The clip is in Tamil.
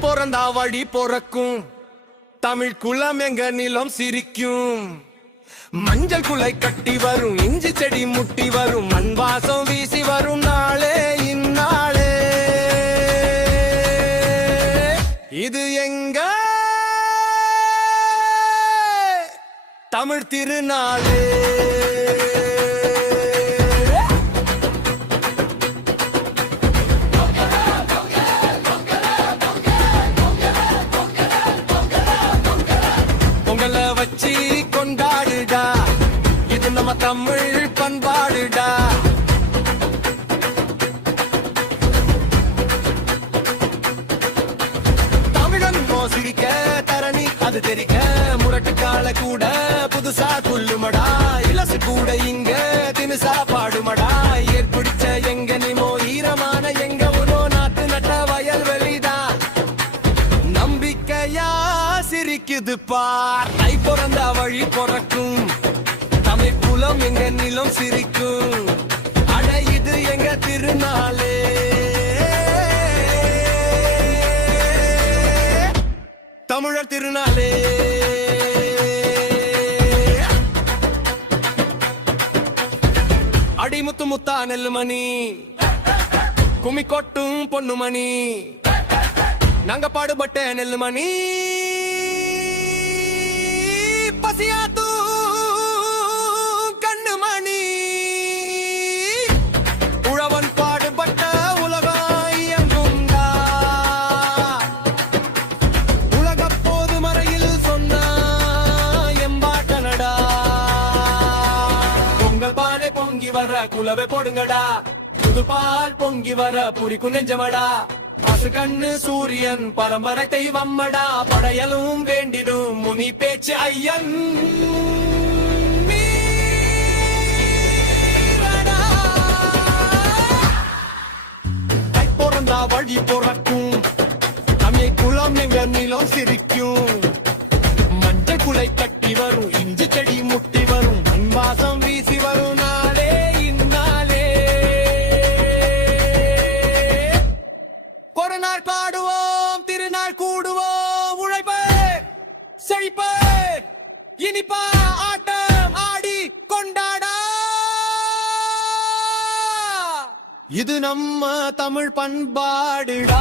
பொறந்தா வழி பொறக்கும் தமிழ் குலம் எங்க நிலம் சிரிக்கும் மஞ்சள் குலை கட்டி வரும் இஞ்சி செடி முட்டி வரும் மண் வாசம் வீசி வரும் நாளே இந்நாளே இது எங்க தமிழ் திருநாளே பொங்கலை வச்சு கொண்டாடுடா இது நம்ம தமிழ் பண்பாடுடா தமிழன் மோசிரிக்க தரணி அது தெரிக்க முரட்டு கால கூட புதுசா துள்ளுமடா இலசு கூட இங்க தினுசா பாடுமடா ஏற்பிடிச்ச எங்க நிமோ ஈரமான எங்க உனோ நாட்டு நட்ட வயல் வெளிதா நம்பிக்கையா சிரிக்குது பார் தை பிறந்தா வழி பொறக்கும் தமிழ் குலம் எங்க நிலம் சிரிக்கும் அட இது எங்க திருநாளே தமிழர் திருநாளே அடிமுத்து முத்தா நெல்லுமணி கும்மி கொட்டும் பொண்ணுமணி நாங்க பாடுபட்ட நெல்லுமணி பசியாத்து கண்ணுமணி உழவன் பாடுபட்ட உலகம் இயங்குங்கா உலக போது மறையில் சொன்ன எம்பாட்டனடா பொங்கல் பானை பொங்கி வர குலவை போடுங்கடா புது பால் பொங்கி வர புரிக்கும் நெஞ்சமடா பசு கண்ணு சூரியன் பரம்பரை தெய்வம்மடா படையலும் வேண்டிடும் முனி பேச்சு ஐயன் பொறந்தா வழி பொறக்கும் தமிழ் குலம் எங்க நிலம் சிரிக்கும் மஞ்சள் குலை கட்டி வரும் இஞ்சி செடி முட்டி வரும் மண் வாசம் வீசி வரும் நாளே இந்நாளே ஒரு நாள் பாடுவோம் திருநாள் கூடுவோம் உழைப்பே செழிப்பே இனிப்பா ஆட்டம் ஆடி கொண்டாடா இது நம்ம தமிழ் பண்பாடுடா